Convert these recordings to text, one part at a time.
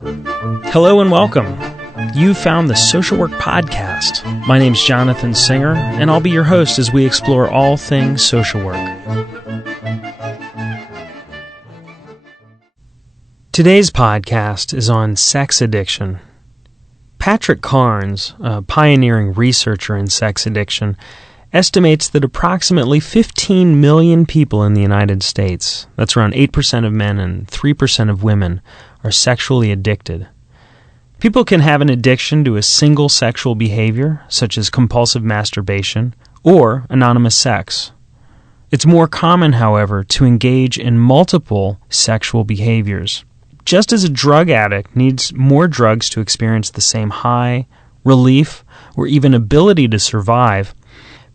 Hello and welcome. You found the Social Work Podcast. My name's Jonathan Singer, and I'll be your host as we explore all things social work. Today's podcast is on sex addiction. Patrick Carnes, a pioneering researcher in sex addiction, estimates that approximately 15 million people in the United States, that's around 8% of men and 3% of women, are sexually addicted. People can have an addiction to a single sexual behavior, such as compulsive masturbation, or anonymous sex. It's more common, however, to engage in multiple sexual behaviors. Just as a drug addict needs more drugs to experience the same high, relief, or even ability to survive,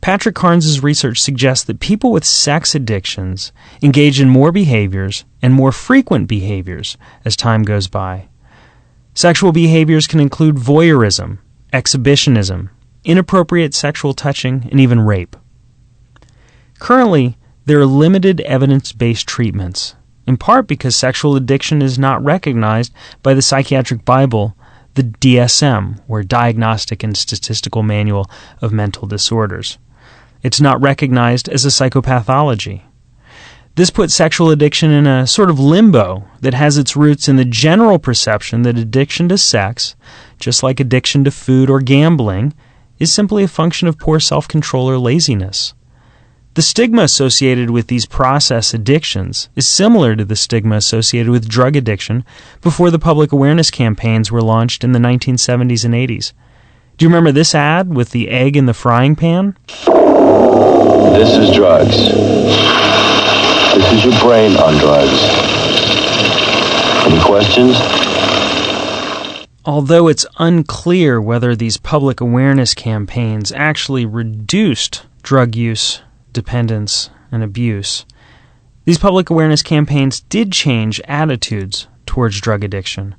Patrick Carnes' research suggests that people with sex addictions engage in more behaviors and more frequent behaviors as time goes by. Sexual behaviors can include voyeurism, exhibitionism, inappropriate sexual touching, and even rape. Currently, there are limited evidence-based treatments, in part because sexual addiction is not recognized by the Psychiatric Bible, the DSM, or Diagnostic and Statistical Manual of Mental Disorders. It's not recognized as a psychopathology. This puts sexual addiction in a sort of limbo that has its roots in the general perception that addiction to sex, just like addiction to food or gambling, is simply a function of poor self-control or laziness. The stigma associated with these process addictions is similar to the stigma associated with drug addiction before the public awareness campaigns were launched in the 1970s and 80s. Do you remember this ad with the egg in the frying pan? This is drugs. This is your brain on drugs. Any questions? Although it's unclear whether these public awareness campaigns actually reduced drug use, dependence, and abuse, these public awareness campaigns did change attitudes towards drug addiction.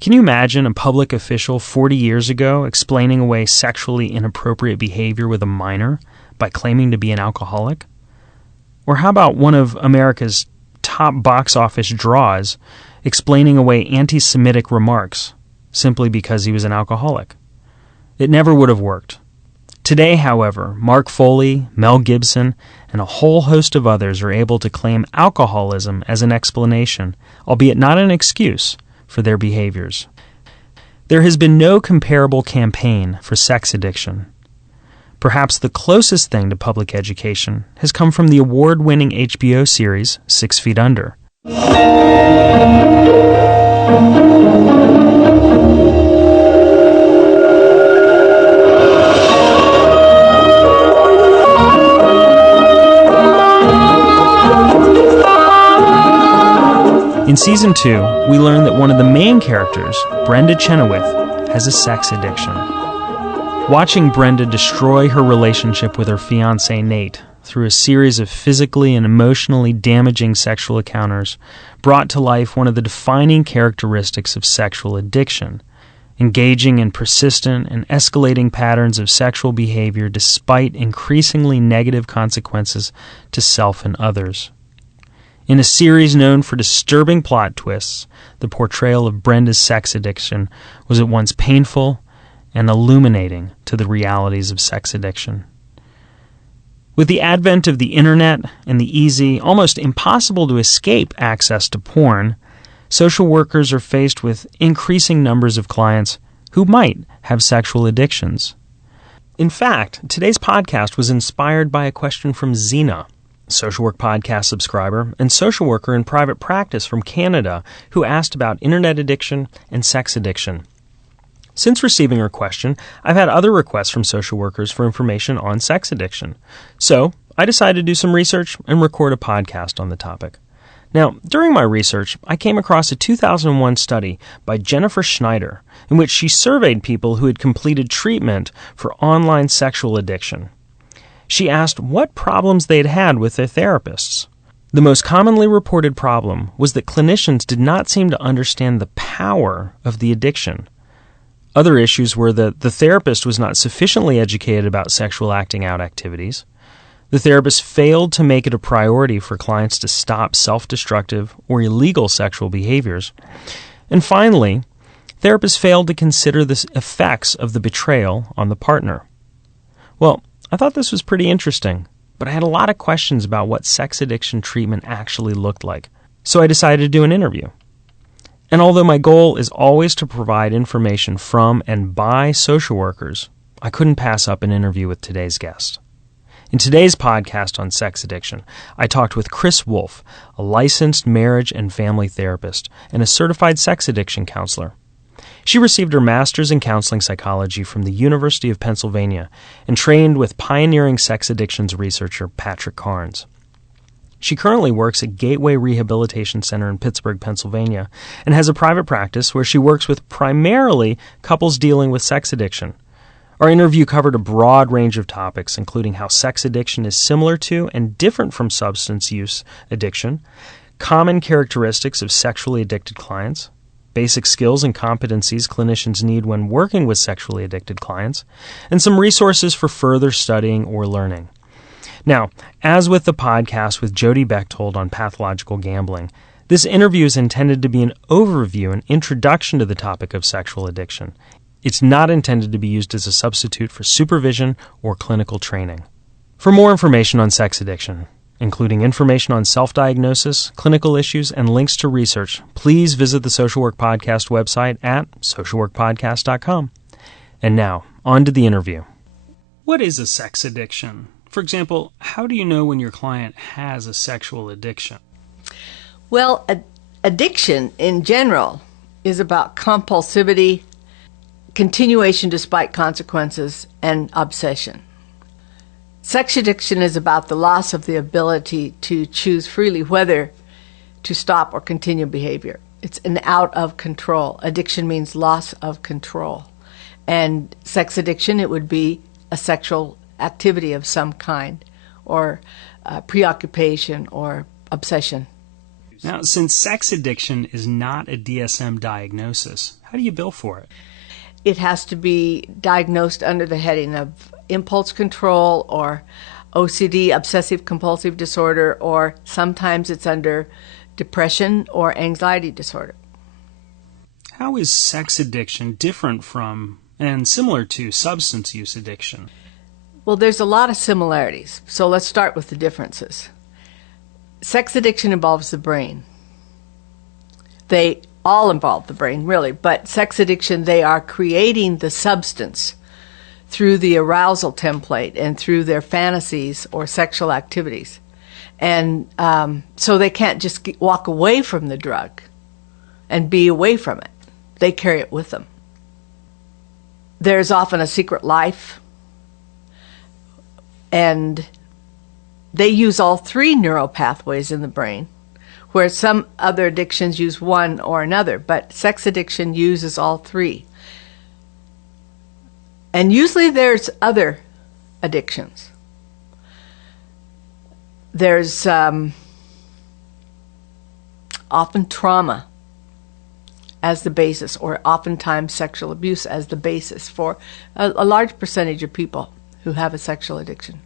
Can you imagine a public official 40 years ago explaining away sexually inappropriate behavior with a minor by claiming to be an alcoholic? Or how about one of America's top box office draws explaining away anti-Semitic remarks simply because he was an alcoholic? It never would have worked. Today, however, Mark Foley, Mel Gibson, and a whole host of others are able to claim alcoholism as an explanation, albeit not an excuse, for their behaviors. There has been no comparable campaign for sex addiction. Perhaps the closest thing to public education has come from the award-winning HBO series 6 Feet Under. In Season 2, we learn that one of the main characters, Brenda Chenoweth, has a sex addiction. Watching Brenda destroy her relationship with her fiancé Nate through a series of physically and emotionally damaging sexual encounters brought to life one of the defining characteristics of sexual addiction, engaging in persistent and escalating patterns of sexual behavior despite increasingly negative consequences to self and others. In a series known for disturbing plot twists, the portrayal of Brenda's sex addiction was at once painful and illuminating to the realities of sex addiction. With the advent of the internet and the easy, almost impossible to escape access to porn, social workers are faced with increasing numbers of clients who might have sexual addictions. In fact, today's podcast was inspired by a question from Zena, Social Work Podcast subscriber and social worker in private practice from Canada, who asked about internet addiction and sex addiction. Since receiving her question, I've had other requests from social workers for information on sex addiction. So I decided to do some research and record a podcast on the topic. Now, during my research, I came across a 2001 study by Jennifer Schneider, in which she surveyed people who had completed treatment for online sexual addiction. She asked what problems they had had with their therapists. The most commonly reported problem was that clinicians did not seem to understand the power of the addiction. Other issues were that the therapist was not sufficiently educated about sexual acting out activities. The therapist failed to make it a priority for clients to stop self-destructive or illegal sexual behaviors. And finally, therapists failed to consider the effects of the betrayal on the partner. Well, I thought this was pretty interesting, but I had a lot of questions about what sex addiction treatment actually looked like, so I decided to do an interview. And although my goal is always to provide information from and by social workers, I couldn't pass up an interview with today's guest. In today's podcast on sex addiction, I talked with Chris Wolf, a licensed marriage and family therapist and a certified sex addiction counselor. She received her master's in counseling psychology from the University of Pennsylvania and trained with pioneering sex addictions researcher Patrick Carnes. She currently works at Gateway Rehabilitation Center in Pittsburgh, Pennsylvania, and has a private practice where she works with primarily couples dealing with sex addiction. Our interview covered a broad range of topics, including how sex addiction is similar to and different from substance use addiction, common characteristics of sexually addicted clients, basic skills and competencies clinicians need when working with sexually addicted clients, and some resources for further studying or learning. Now, as with the podcast with Jody Bechtold on pathological gambling, this interview is intended to be an overview and introduction to the topic of sexual addiction. It's not intended to be used as a substitute for supervision or clinical training. For more information on sex addiction, including information on self-diagnosis, clinical issues, and links to research, please visit the Social Work Podcast website at socialworkpodcast.com. And now, on to the interview. What is a sex addiction? For example, how do you know when your client has a sexual addiction? Well, addiction in general is about compulsivity, continuation despite consequences, and obsession. Sex addiction is about the loss of the ability to choose freely whether to stop or continue behavior. It's an out of control. Addiction means loss of control. And sex addiction, it would be a sexual activity of some kind, or preoccupation or obsession. Now, since sex addiction is not a DSM diagnosis, how do you bill for it? It has to be diagnosed under the heading of impulse control or OCD, obsessive compulsive disorder, or sometimes it's under depression or anxiety disorder. How is sex addiction different from and similar to substance use addiction? Well, there's a lot of similarities, so let's start with the differences. Sex addiction involves the brain. They all involve the brain, really, but sex addiction, they are creating the substance through the arousal template and through their fantasies or sexual activities. And so they can't just walk away from the drug and be away from it. They carry it with them. There's often a secret life, and they use all three neural pathways in the brain, where some other addictions use one or another, but sex addiction uses all three. And usually there's other addictions. There's often trauma as the basis, or oftentimes sexual abuse as the basis for a large percentage of people who have a sexual addiction.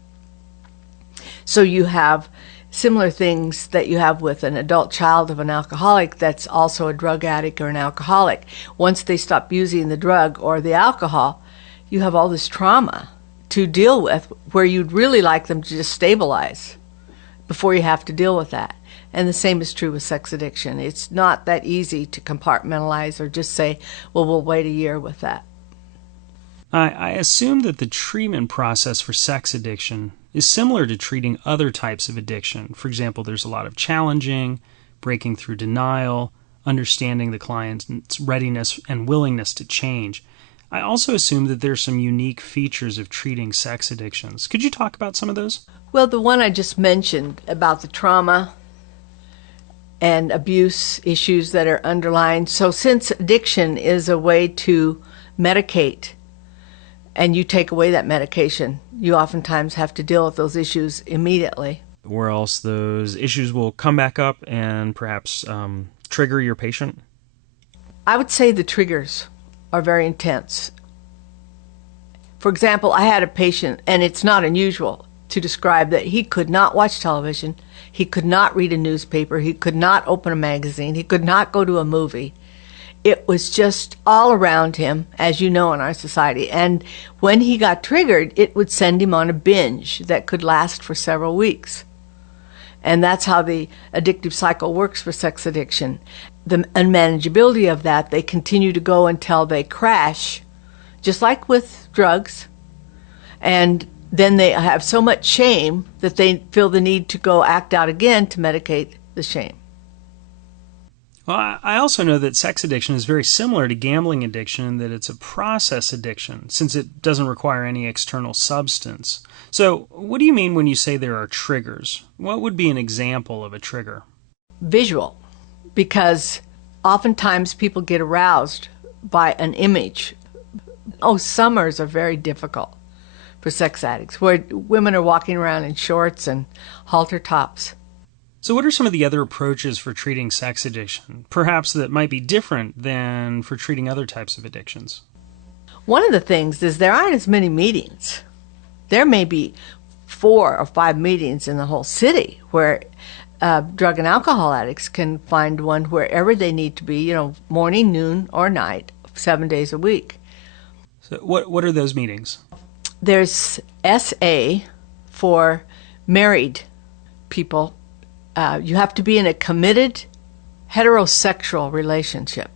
So you have similar things that you have with an adult child of an alcoholic that's also a drug addict or an alcoholic. Once they stop using the drug or the alcohol, you have all this trauma to deal with, where you'd really like them to just stabilize before you have to deal with that. And the same is true with sex addiction. It's not that easy to compartmentalize or just say, well, we'll wait a year with that. I assume that the treatment process for sex addiction is similar to treating other types of addiction. For example, there's a lot of challenging, breaking through denial, understanding the client's readiness and willingness to change. I also assume that there's some unique features of treating sex addictions. Could you talk about some of those? Well, the one I just mentioned about the trauma and abuse issues that are underlying. So since addiction is a way to medicate, and you take away that medication, you oftentimes have to deal with those issues immediately. Or else those issues will come back up and perhaps trigger your patient? I would say the triggers are very intense. For example, I had a patient, and it's not unusual to describe that he could not watch television, he could not read a newspaper, he could not open a magazine, he could not go to a movie it was just all around him, as you know, in our society. And when he got triggered, it would send him on a binge that could last for several weeks. And that's how the addictive cycle works for sex addiction. The unmanageability of that, they continue to go until they crash, just like with drugs. And then they have so much shame that they feel the need to go act out again to medicate the shame. Well, I also know that sex addiction is very similar to gambling addiction in that it's a process addiction, since it doesn't require any external substance. So, what do you mean when you say there are triggers? What would be an example of a trigger? Visual, because oftentimes people get aroused by an image. Oh, summers are very difficult for sex addicts, where women are walking around in shorts and halter tops. So what are some of the other approaches for treating sex addiction, perhaps that might be different than for treating other types of addictions? One of the things is there aren't as many meetings. There may be 4 or 5 meetings in the whole city where drug and alcohol addicts can find one wherever they need to be, morning, noon, or night, 7 days a week. So what are those meetings? There's SA for married people. You have to be in a committed heterosexual relationship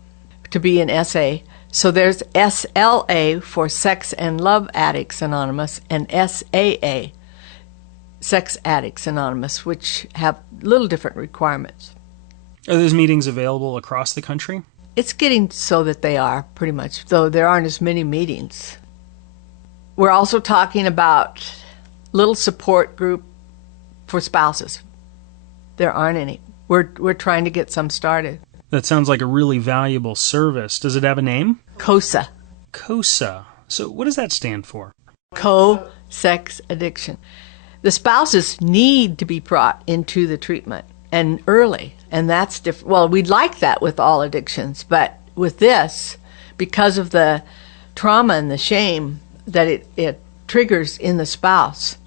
to be in SA. So there's SLA for Sex and Love Addicts Anonymous and SAA, Sex Addicts Anonymous, which have little different requirements. Are those meetings available across the country? It's getting so that they are, pretty much, though there aren't as many meetings. We're also talking about little support group for spouses. There aren't any. We're trying to get some started. That sounds like a really valuable service. Does it have a name? COSA. COSA. So what does that stand for? Co-sex addiction. The spouses need to be brought into the treatment, and early, and that's different. Well, we'd like that with all addictions, but with this, because of the trauma and the shame that it triggers in the spouse,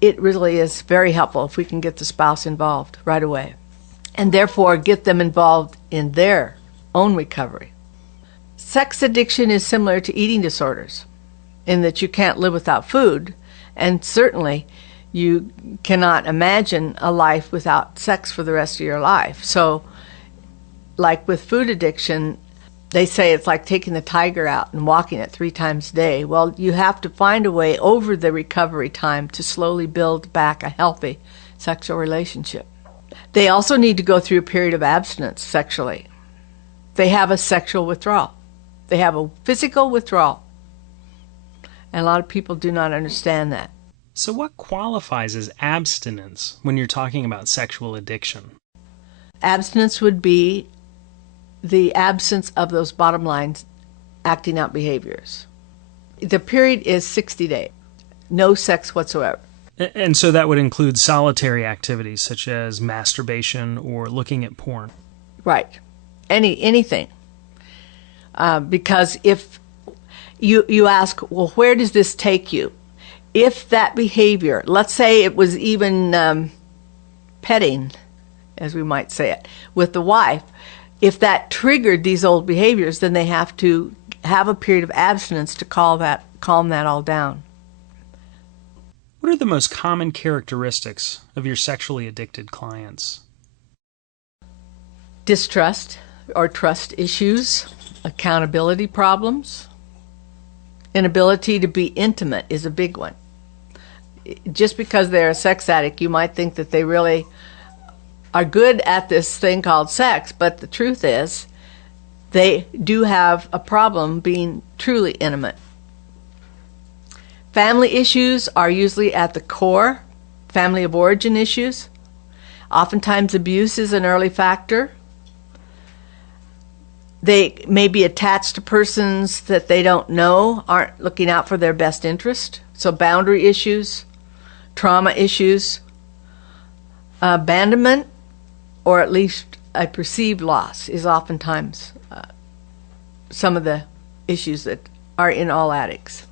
it really is very helpful if we can get the spouse involved right away, and therefore get them involved in their own recovery. Sex addiction is similar to eating disorders in that you can't live without food, and certainly you cannot imagine a life without sex for the rest of your life. So, like with food addiction, they say it's like taking the tiger out and walking it 3 times a day. Well, you have to find a way over the recovery time to slowly build back a healthy sexual relationship. They also need to go through a period of abstinence sexually. They have a sexual withdrawal. They have a physical withdrawal. And a lot of people do not understand that. So what qualifies as abstinence when you're talking about sexual addiction? Abstinence would be the absence of those bottom lines acting out behaviors. The period is 60 days. No sex whatsoever. And so that would include solitary activities such as masturbation or looking at porn. Right. Anything. Because if you ask, well, where does this take you? If that behavior, let's say it was even petting, as we might say it, with the wife, if that triggered these old behaviors, then they have to have a period of abstinence to calm that all down. What are the most common characteristics of your sexually addicted clients? Distrust or trust issues, accountability problems, inability to be intimate is a big one. Just because they're a sex addict, you might think that they really are good at this thing called sex, but the truth is they do have a problem being truly intimate. Family issues are usually at the core, family of origin issues. Oftentimes abuse is an early factor. They may be attached to persons that they don't know, aren't looking out for their best interest. So boundary issues, trauma issues, abandonment, or at least a perceived loss is oftentimes some of the issues that are in all addicts.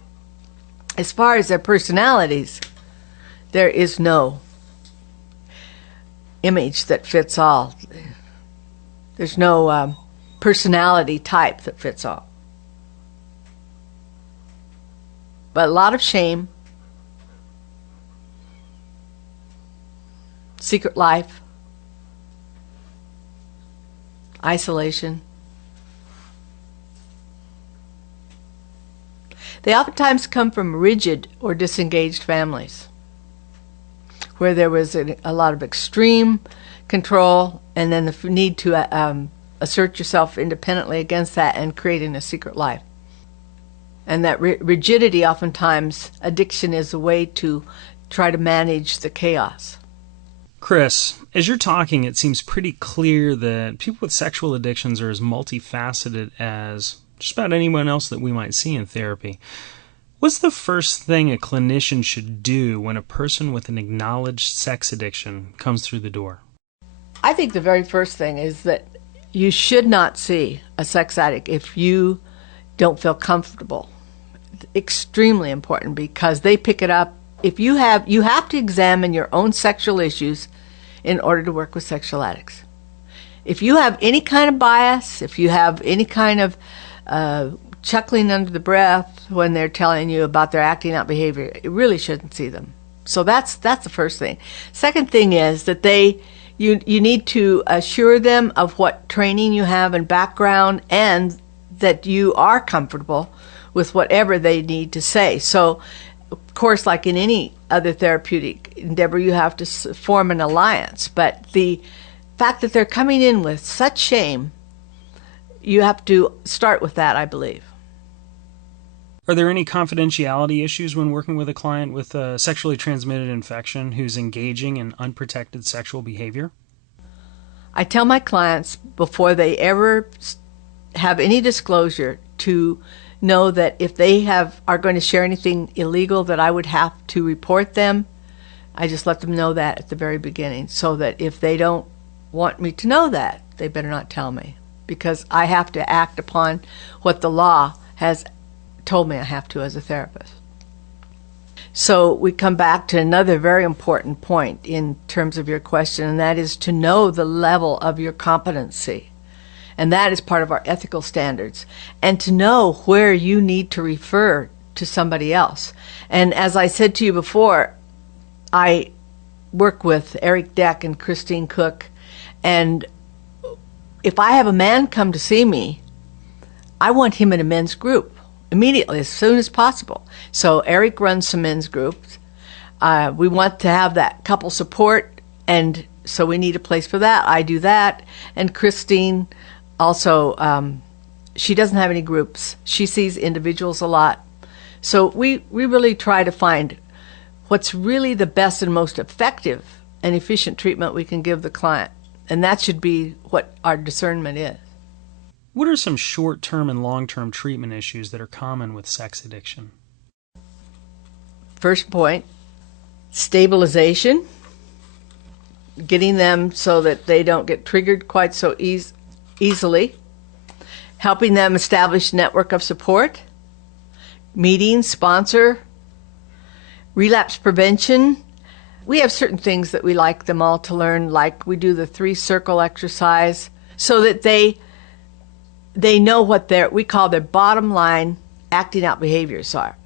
As far as their personalities, there is no image that fits all. There's no personality type that fits all. But a lot of shame, secret life, isolation. They oftentimes come from rigid or disengaged families where there was a lot of extreme control and then the need to assert yourself independently against that and creating a secret life. And that rigidity, oftentimes, addiction is a way to try to manage the chaos. Chris, as you're talking, it seems pretty clear that people with sexual addictions are as multifaceted as just about anyone else that we might see in therapy. What's the first thing a clinician should do when a person with an acknowledged sex addiction comes through the door? I think the very first thing is that you should not see a sex addict if you don't feel comfortable. It's extremely important because they pick it up. If you have to examine your own sexual issues in order to work with sexual addicts. If you have any kind of bias, if you have any kind of chuckling under the breath when they're telling you about their acting out behavior, you really shouldn't see them. So that's the first thing. Second thing is that you need to assure them of what training you have and background, and that you are comfortable with whatever they need to say. So, of course, like in any other therapeutic endeavor, you have to form an alliance. But the fact that they're coming in with such shame, you have to start with that, I believe. Are there any confidentiality issues when working with a client with a sexually transmitted infection who's engaging in unprotected sexual behavior? I tell my clients before they ever have any disclosure to know that if they are going to share anything illegal, that I would have to report them. I just let them know that at the very beginning, so that if they don't want me to know that, they better not tell me, because I have to act upon what the law has told me I have to as a therapist. So we come back to another very important point in terms of your question, and that is to know the level of your competency. And that is part of our ethical standards. And to know where you need to refer to somebody else. And as I said to you before, I work with Eric Deck and Christine Cook. And if I have a man come to see me, I want him in a men's group immediately, as soon as possible. So Eric runs some men's groups. We want to have that couple support, and so we need a place for that. I do that. And Christine also, she doesn't have any groups. She sees individuals a lot. So we really try to find what's really the best and most effective and efficient treatment we can give the client. And that should be what our discernment is. What are some short-term and long-term treatment issues that are common with sex addiction? First point, stabilization, getting them so that they don't get triggered quite so easily, helping them establish a network of support, meeting, sponsor, relapse prevention. We have certain things that we like them all to learn, like we do the 3-circle exercise, so that they know what we call their bottom line acting out behaviors are.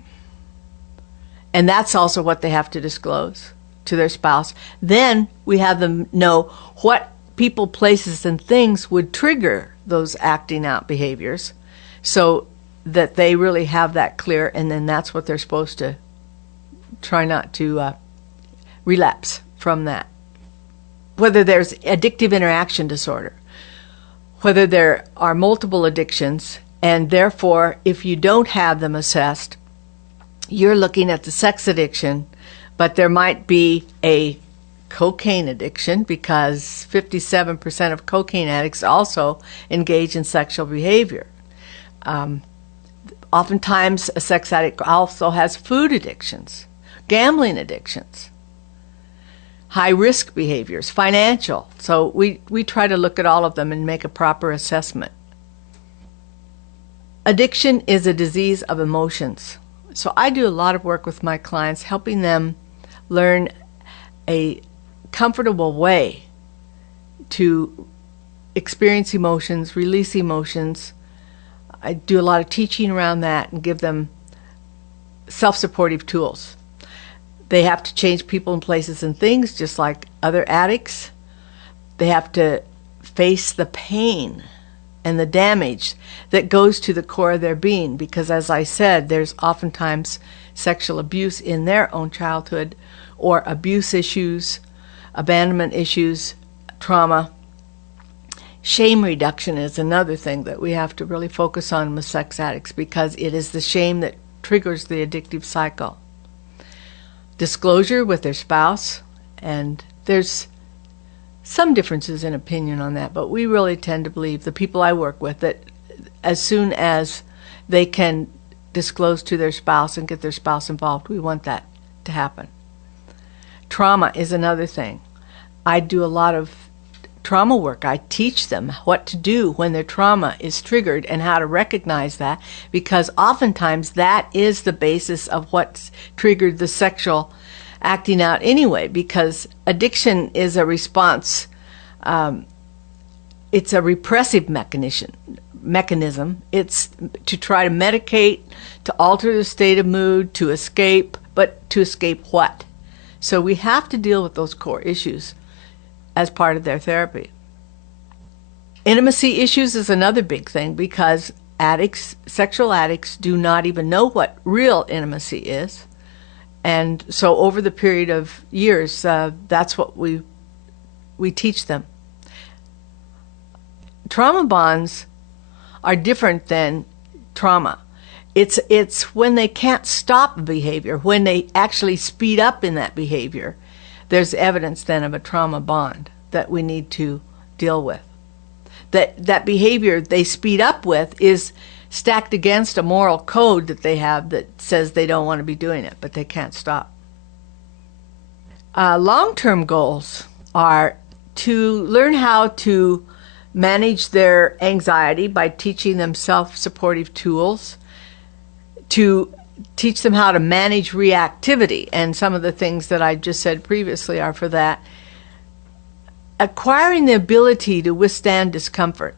And that's also what they have to disclose to their spouse. Then we have them know what people, places, and things would trigger those acting out behaviors, so that they really have that clear, and then that's what they're supposed to try not to relapse from that. Whether there's addictive interaction disorder, whether there are multiple addictions, and therefore, if you don't have them assessed, you're looking at the sex addiction, but there might be a cocaine addiction, because 57% of cocaine addicts also engage in sexual behavior. Oftentimes, a sex addict also has food addictions, gambling addictions, high-risk behaviors, financial. So we try to look at all of them and make a proper assessment. Addiction is a disease of emotions. So I do a lot of work with my clients, helping them learn a comfortable way to experience emotions, release emotions. I do a lot of teaching around that and give them self-supportive tools. They have to change people and places and things just like other addicts. They have to face the pain and the damage that goes to the core of their being, because as I said, there's oftentimes sexual abuse in their own childhood, or abuse issues, abandonment issues, trauma. Shame reduction is another thing that we have to really focus on with sex addicts, because it is the shame that triggers the addictive cycle. Disclosure with their spouse, and there's some differences in opinion on that, but we really tend to believe, the people I work with, that as soon as they can disclose to their spouse and get their spouse involved, we want that to happen. Trauma is another thing. I do a lot of trauma work. I teach them what to do when their trauma is triggered and how to recognize that, because oftentimes that is the basis of what's triggered the sexual acting out anyway, because addiction is a response. It's a repressive mechanism. It's to try to medicate, to alter the state of mood, to escape, but to escape what? So we have to deal with those core issues as part of their therapy. Intimacy issues is another big thing, because addicts, sexual addicts, do not even know what real intimacy is. And so over the period of years, that's what we teach them. Trauma bonds are different than trauma. It's when they can't stop behavior, when they actually speed up in that behavior, there's evidence then of a trauma bond that we need to deal with. That behavior they speed up with is stacked against a moral code that they have that says they don't want to be doing it, but they can't stop. Long-term goals are to learn how to manage their anxiety by teaching them self-supportive tools, to teach them how to manage reactivity, and some of the things that I just said previously are for that. Acquiring the ability to withstand discomfort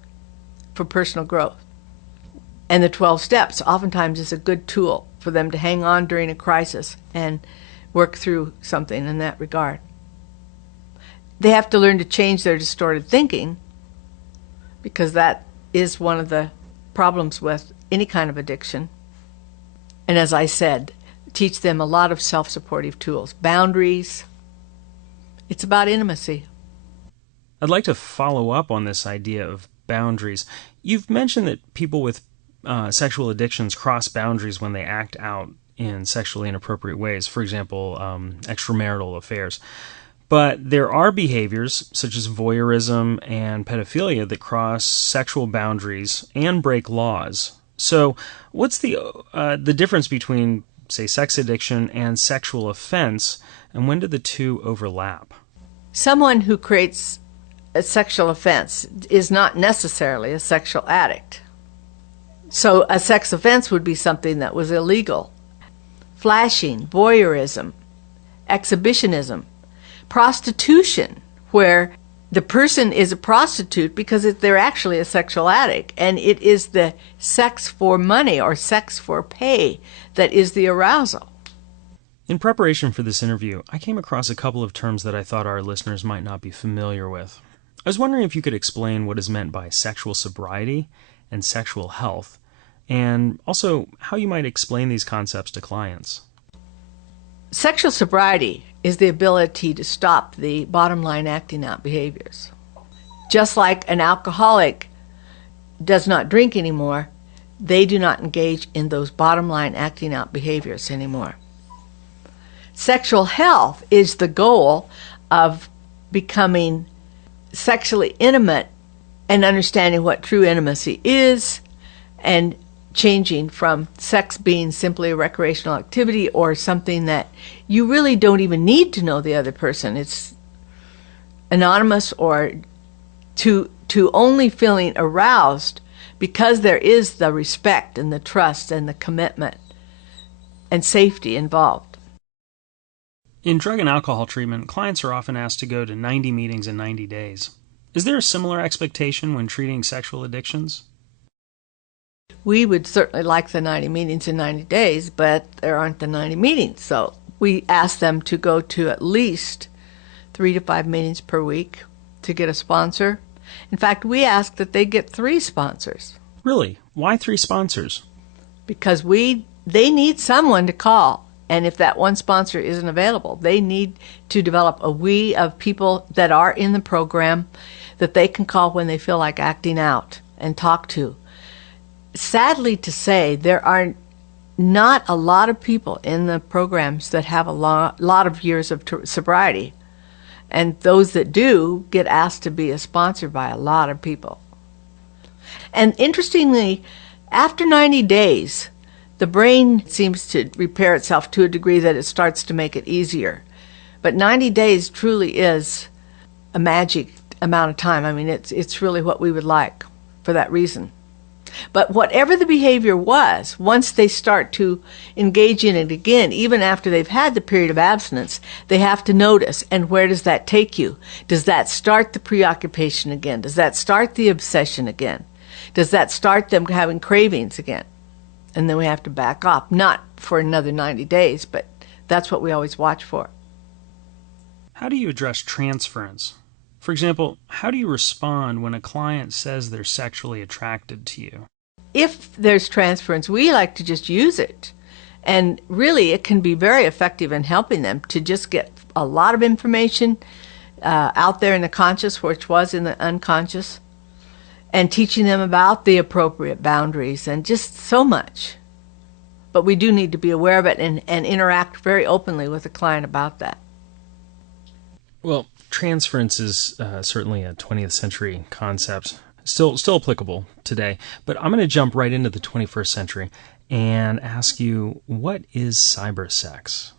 for personal growth. And the 12 steps oftentimes is a good tool for them to hang on during a crisis and work through something in that regard. They have to learn to change their distorted thinking, because that is one of the problems with any kind of addiction. And as I said, teach them a lot of self-supportive tools. Boundaries. It's about intimacy. I'd like to follow up on this idea of boundaries. You've mentioned that people with sexual addictions cross boundaries when they act out in sexually inappropriate ways, for example, extramarital affairs. But there are behaviors such as voyeurism and pedophilia that cross sexual boundaries and break laws. So what's the difference between, say, sex addiction and sexual offense, and when do the two overlap? Someone who creates a sexual offense is not necessarily a sexual addict. So a sex offense would be something that was illegal. Flashing, voyeurism, exhibitionism, prostitution, where the person is a prostitute because they're actually a sexual addict, and it is the sex for money or sex for pay that is the arousal. In preparation for this interview, I came across a couple of terms that I thought our listeners might not be familiar with. I was wondering if you could explain what is meant by sexual sobriety and sexual health, and also how you might explain these concepts to clients. Sexual sobriety is the ability to stop the bottom line acting out behaviors. Just like an alcoholic does not drink anymore, they do not engage in those bottom line acting out behaviors anymore. Sexual health is the goal of becoming sexually intimate and understanding what true intimacy is, and changing from sex being simply a recreational activity or something that you really don't even need to know the other person. It's anonymous, or to only feeling aroused because there is the respect and the trust and the commitment and safety involved. In drug and alcohol treatment, clients are often asked to go to 90 meetings in 90 days. Is there a similar expectation when treating sexual addictions? We would certainly like the 90 meetings in 90 days, but there aren't the 90 meetings. So we ask them to go to at least 3 to 5 meetings per week to get a sponsor. In fact, we ask that they get 3 sponsors. Really? Why 3 sponsors? Because they need someone to call. And if that one sponsor isn't available, they need to develop a we of people that are in the program that they can call when they feel like acting out and talk to. Sadly to say, there are not a lot of people in the programs that have a lot of years of sobriety. And those that do get asked to be a sponsor by a lot of people. And interestingly, after 90 days, the brain seems to repair itself to a degree that it starts to make it easier. But 90 days truly is a magic amount of time. I mean, it's really what we would like for that reason. But whatever the behavior was, once they start to engage in it again, even after they've had the period of abstinence, they have to notice, and where does that take you? Does that start the preoccupation again? Does that start the obsession again? Does that start them having cravings again? And then we have to back off, not for another 90 days, but that's what we always watch for. How do you address transference? For example, how do you respond when a client says they're sexually attracted to you? If there's transference, we like to just use it. And really, it can be very effective in helping them to just get a lot of information out there in the conscious, which was in the unconscious, and teaching them about the appropriate boundaries and just so much. But we do need to be aware of it and interact very openly with the client about that. Well, transference is certainly a 20th century concept, still applicable today. But I'm going to jump right into the 21st century and ask you, what is cybersex?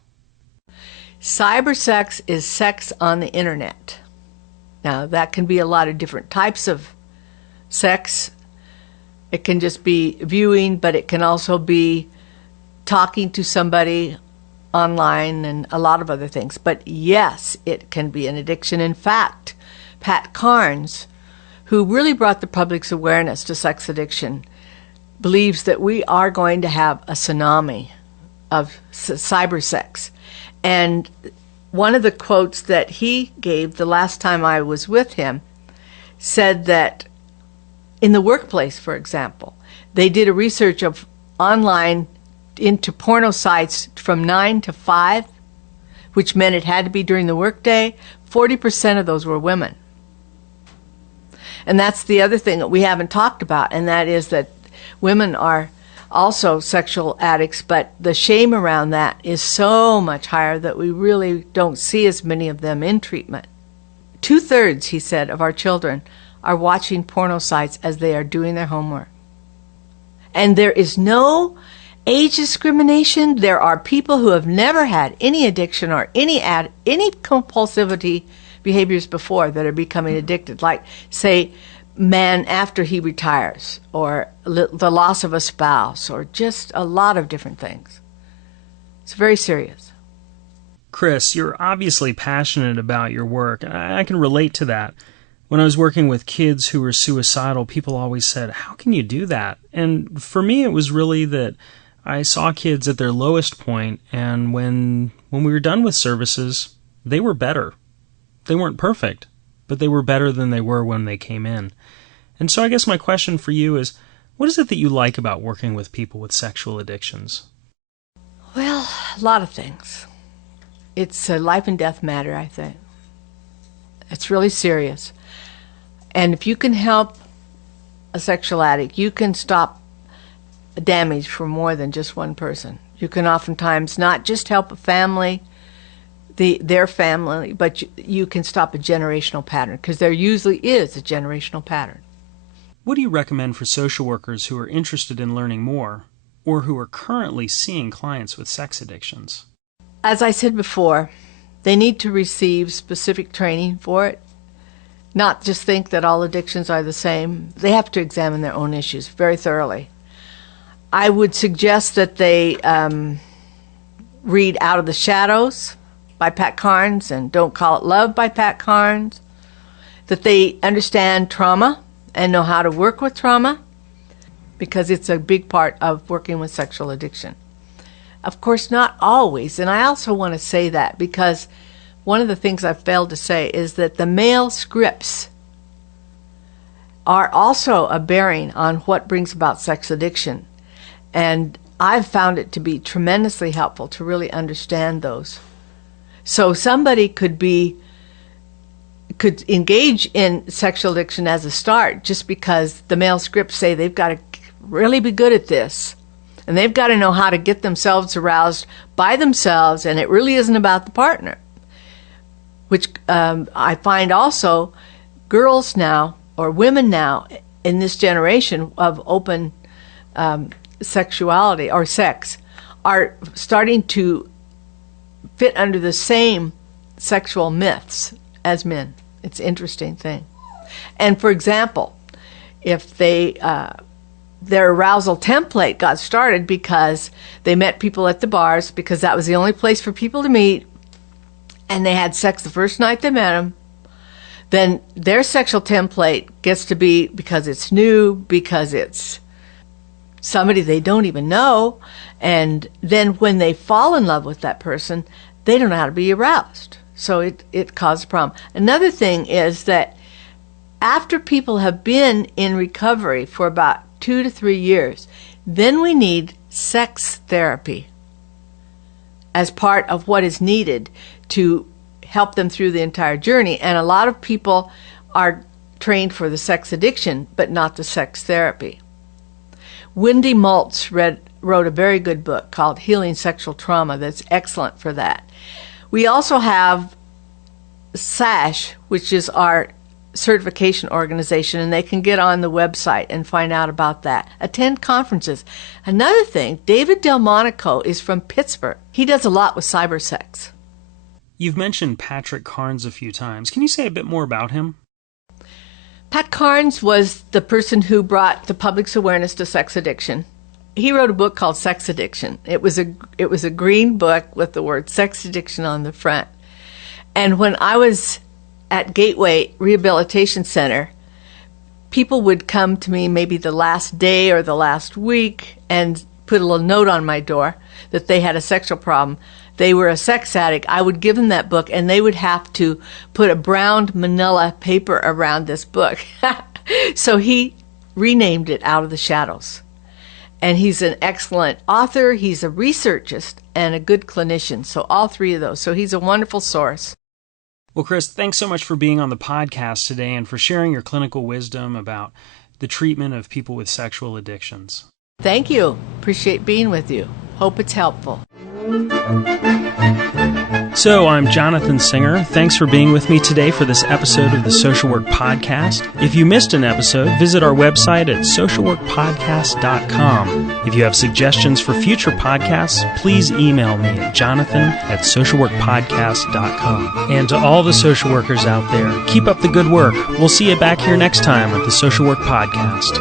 Cybersex is sex on the internet. Now, that can be a lot of different types of sex. It can just be viewing, but it can also be talking to somebody online and a lot of other things. But yes, it can be an addiction. In fact, Pat Carnes, who really brought the public's awareness to sex addiction, believes that we are going to have a tsunami of cybersex. And one of the quotes that he gave the last time I was with him said that in the workplace, for example, they did a research of online into porno sites from 9 to 5, which meant it had to be during the workday. 40% of those were women. And that's the other thing that we haven't talked about, and that is that women are also sexual addicts, but the shame around that is so much higher that we really don't see as many of them in treatment. 2/3, he said, of our children are watching porno sites as they are doing their homework. And there is no age discrimination. There are people who have never had any addiction or any compulsivity behaviors before that are becoming addicted, like, say, man after he retires, or the loss of a spouse, or just a lot of different things. It's very serious. Chris, you're obviously passionate about your work, and I can relate to that. When I was working with kids who were suicidal, people always said, "How can you do that?" And for me, it was really that I saw kids at their lowest point, and when we were done with services, they were better. They weren't perfect, but they were better than they were when they came in. And so I guess my question for you is, what is it that you like about working with people with sexual addictions? Well, a lot of things. It's a life and death matter, I think. It's really serious. And if you can help a sexual addict, you can stop damage for more than just one person. You can oftentimes not just help a family, their family, but you can stop a generational pattern, because there usually is a generational pattern. What do you recommend for social workers who are interested in learning more, or who are currently seeing clients with sex addictions? As I said before, they need to receive specific training for it, not just think that all addictions are the same. They have to examine their own issues very thoroughly. I would suggest that they read Out of the Shadows by Pat Carnes and Don't Call It Love by Pat Carnes. that they understand trauma and know how to work with trauma, because it's a big part of working with sexual addiction. Of course, not always, and I also want to say that because one of the things I've failed to say is that the male scripts are also a bearing on what brings about sex addiction. And I've found it to be tremendously helpful to really understand those. So somebody could engage in sexual addiction as a start just because the male scripts say they've got to really be good at this. And they've got to know how to get themselves aroused by themselves, and it really isn't about the partner. Which I find also girls now, or women now, in this generation of open sexuality or sex, are starting to fit under the same sexual myths as men. It's an interesting thing. And for example, if their arousal template got started because they met people at the bars, because that was the only place for people to meet, and they had sex the first night they met them, then their sexual template gets to be, because it's new, because it's somebody they don't even know, and then when they fall in love with that person, they don't know how to be aroused. So it causes a problem. Another thing is that after people have been in recovery for about 2 to 3 years, then we need sex therapy as part of what is needed to help them through the entire journey. And a lot of people are trained for the sex addiction, but not the sex therapy. Wendy Maltz wrote a very good book called Healing Sexual Trauma that's excellent for that. We also have SASH, which is our certification organization, and they can get on the website and find out about that. Attend conferences. Another thing, David Delmonico is from Pittsburgh. He does a lot with cybersex. You've mentioned Patrick Carnes a few times. Can you say a bit more about him? Pat Carnes was the person who brought the public's awareness to sex addiction. He wrote a book called Sex Addiction. It was a green book with the word sex addiction on the front. And when I was at Gateway Rehabilitation Center, people would come to me maybe the last day or the last week and put a little note on my door that they had a sexual problem. They were a sex addict. I would give them that book, and they would have to put a brown manila paper around this book. So he renamed it Out of the Shadows. And he's an excellent author, he's a researchist, and a good clinician. So all three of those. So he's a wonderful source. Well, Chris, thanks so much for being on the podcast today and for sharing your clinical wisdom about the treatment of people with sexual addictions. Thank you. Appreciate being with you. Hope it's helpful. So, I'm Jonathan Singer. Thanks for being with me today for this episode of the Social Work Podcast. If you missed an episode, visit our website at socialworkpodcast.com. If you have suggestions for future podcasts, please email me at jonathan@socialworkpodcast.com. And to all the social workers out there, keep up the good work. We'll see you back here next time at the Social Work Podcast.